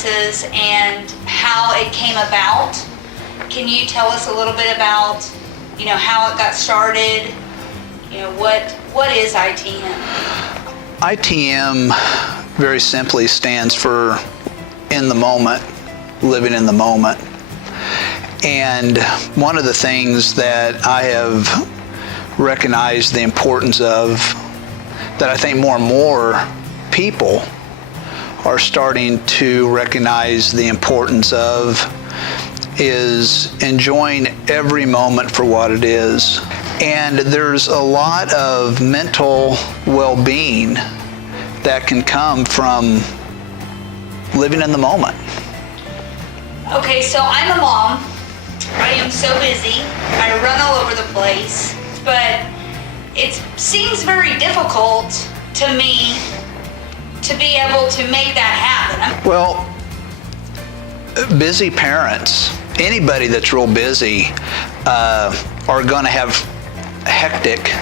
classes and how it came about. Can you tell us a little bit about, how it got started? What is ITM? ITM very simply stands for in the moment, living in the moment. And one of the things that I have recognized the importance of, that I think more and more people are starting to recognize the importance of, is enjoying every moment for what it is. And there's a lot of mental well-being that can come from living in the moment. Okay, so I'm a mom. I am so busy. I run all over the place, but it seems very difficult to me to be able to make that happen. Well, busy parents, anybody that's real busy, are going to have hectic,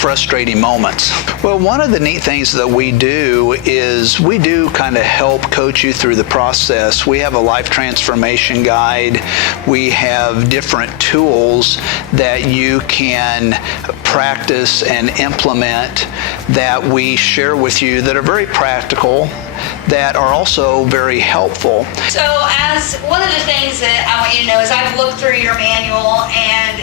frustrating moments. Well, one of the neat things that we do is we do kind of help coach you through the process. We have a life transformation guide. We have different tools that you can practice and implement that we share with you that are very practical, that are also very helpful. So as one of the things that I want you to know is I've looked through your manual, and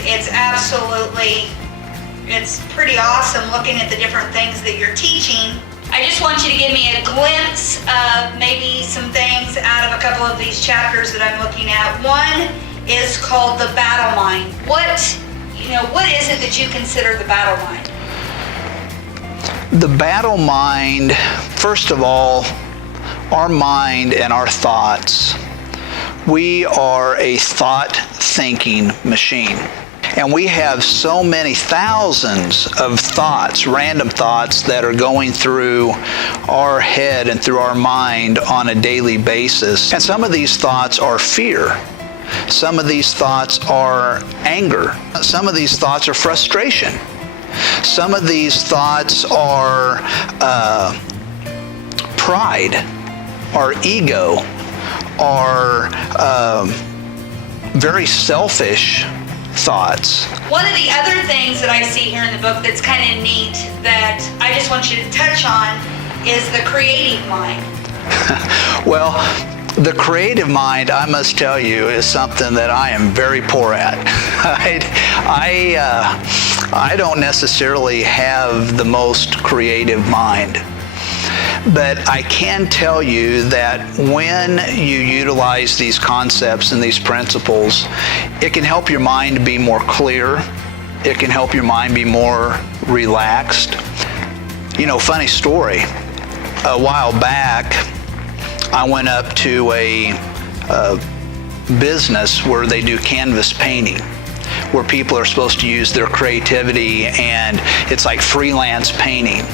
it's pretty awesome looking at the different things that you're teaching. I just want you to give me a glimpse of maybe some things out of a couple of these chapters that I'm looking at. One is called the battle mind. What is it that you consider the battle mind? The battle mind, first of all, our mind and our thoughts. We are a thought-thinking machine. And we have so many thousands of thoughts, random thoughts, that are going through our head and through our mind on a daily basis. And some of these thoughts are fear. Some of these thoughts are anger. Some of these thoughts are frustration. Some of these thoughts are pride, our ego, are very selfish thoughts. One of the other things that I see here in the book that's kind of neat that I just want you to touch on is the creative mind. Well, the creative mind, I must tell you, is something that I am very poor at. I don't necessarily have the most creative mind. But I can tell you that when you utilize these concepts and these principles, it can help your mind be more clear. It can help your mind be more relaxed. Funny story. A while back, I went up to a business where they do canvas painting, where people are supposed to use their creativity, and it's like freelance painting.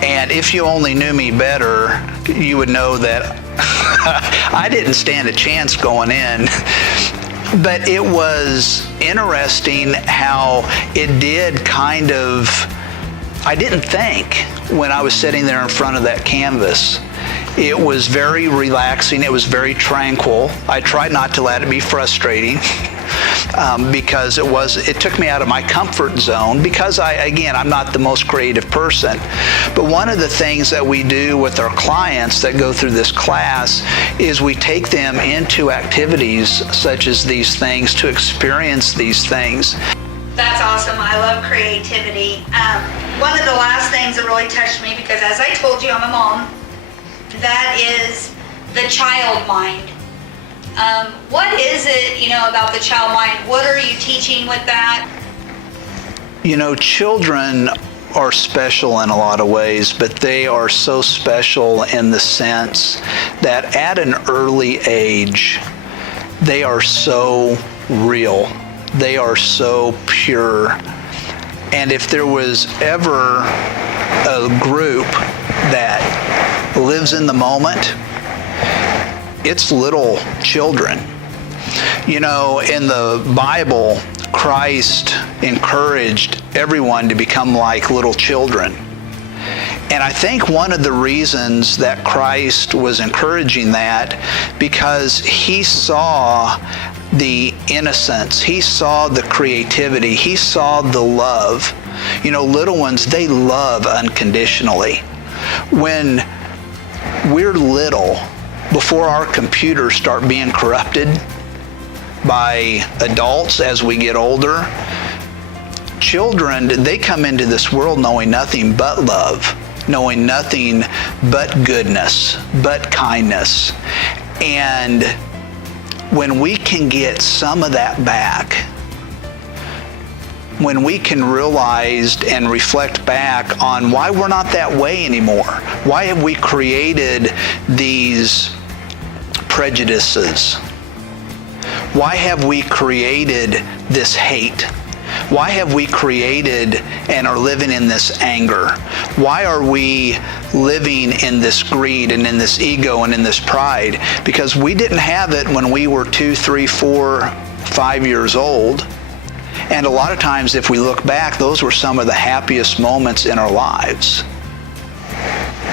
And if you only knew me better, you would know that I didn't stand a chance going in. But it was interesting how it did I didn't think when I was sitting there in front of that canvas. It was very relaxing. It was very tranquil. I tried not to let it be frustrating. Because it took me out of my comfort zone, because I'm not the most creative person. But one of the things that we do with our clients that go through this class is we take them into activities such as these things to experience these things. That's awesome. I love creativity. One of the last things that really touched me, because as I told you, I'm a mom, that is the child mind. What is it, about the child mind? What are you teaching with that? Children are special in a lot of ways, but they are so special in the sense that at an early age, they are so real. They are so pure. And if there was ever a group that lives in the moment, it's little children. In the Bible, Christ encouraged everyone to become like little children. And I think one of the reasons that Christ was encouraging that, because he saw the innocence, he saw the creativity, he saw the love. You know, little ones, they love unconditionally. When we're little, before our computers start being corrupted by adults as we get older, children, they come into this world knowing nothing but love, knowing nothing but goodness, but kindness. And when we can get some of that back, when we can realize and reflect back on why we're not that way anymore, why have we created these prejudices? Why have we created this hate? Why have we created and are living in this anger? Why are we living in this greed and in this ego and in this pride? Because we didn't have it when we were 2, 3, 4, 5 years old. And a lot of times, if we look back, those were some of the happiest moments in our lives.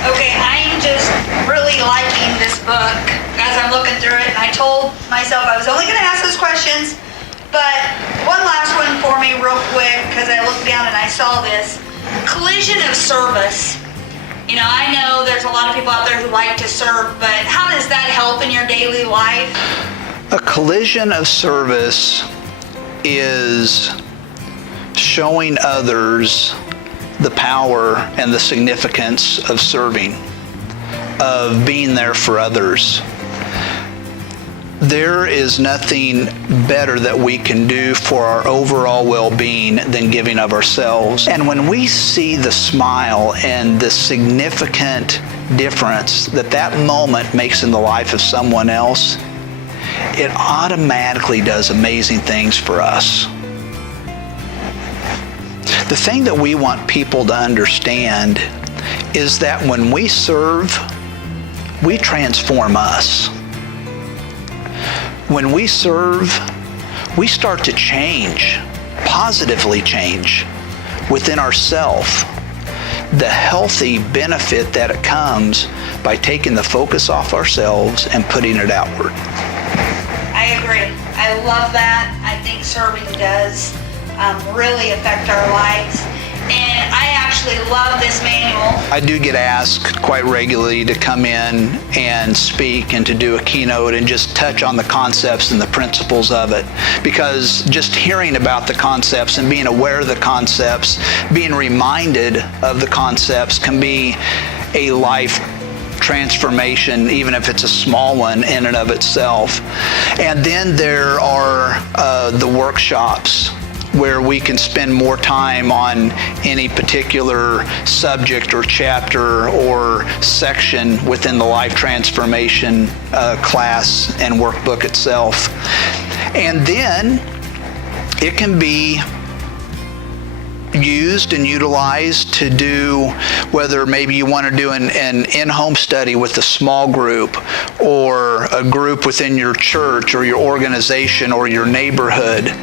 Okay, I'm just really liking this book as I'm looking through it. And I told myself I was only going to ask those questions. But one last one for me real quick, because I looked down and I saw this. Collision of service. You know, I know there's a lot of people out there who like to serve, but how does that help in your daily life? A collision of service is showing others the power and the significance of serving, of being there for others. There is nothing better that we can do for our overall well-being than giving of ourselves. And when we see the smile and the significant difference that that moment makes in the life of someone else, it automatically does amazing things for us. The thing that we want people to understand is that when we serve, we transform us. When we serve, we start to change, positively change within ourselves. The healthy benefit that it comes by taking the focus off ourselves and putting it outward. I agree. I love that. I think serving does really affect our lives. And I actually love this manual. I do get asked quite regularly to come in and speak and to do a keynote and just touch on the concepts and the principles of it. Because just hearing about the concepts and being aware of the concepts, being reminded of the concepts can be a life transformation, even if it's a small one in and of itself. And then there are the workshops, where we can spend more time on any particular subject or chapter or section within the Life Transformation class and workbook itself. And then it can be used and utilized to do, whether maybe you want to do an in-home study with a small group or a group within your church or your organization or your neighborhood.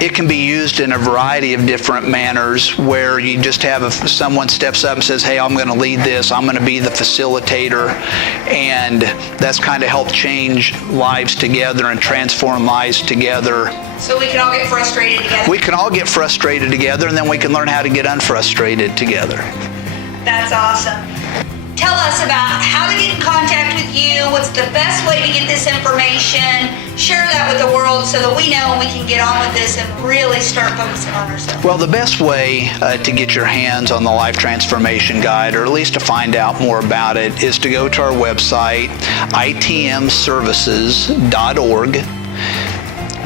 It can be used in a variety of different manners where you just have someone steps up and says, hey, I'm going to lead this, I'm going to be the facilitator, and that's kind of helped change lives together and transform lives together. So we can all get frustrated together. We can all get frustrated together, and then we can learn how to get unfrustrated together. That's awesome. Tell us about how to get in contact with you, what's the best way to get this information, share that with the world so that we know we can get on with this and really start focusing on ourselves. Well, the best way to get your hands on the Life Transformation Guide, or at least to find out more about it, is to go to our website, itmservices.org.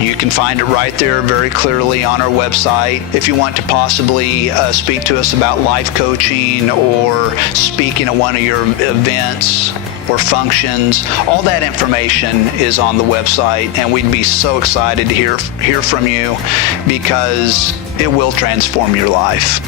You can find it right there very clearly on our website. If you want to possibly speak to us about life coaching or speaking at one of your events or functions, all that information is on the website, and we'd be so excited to hear from you because it will transform your life.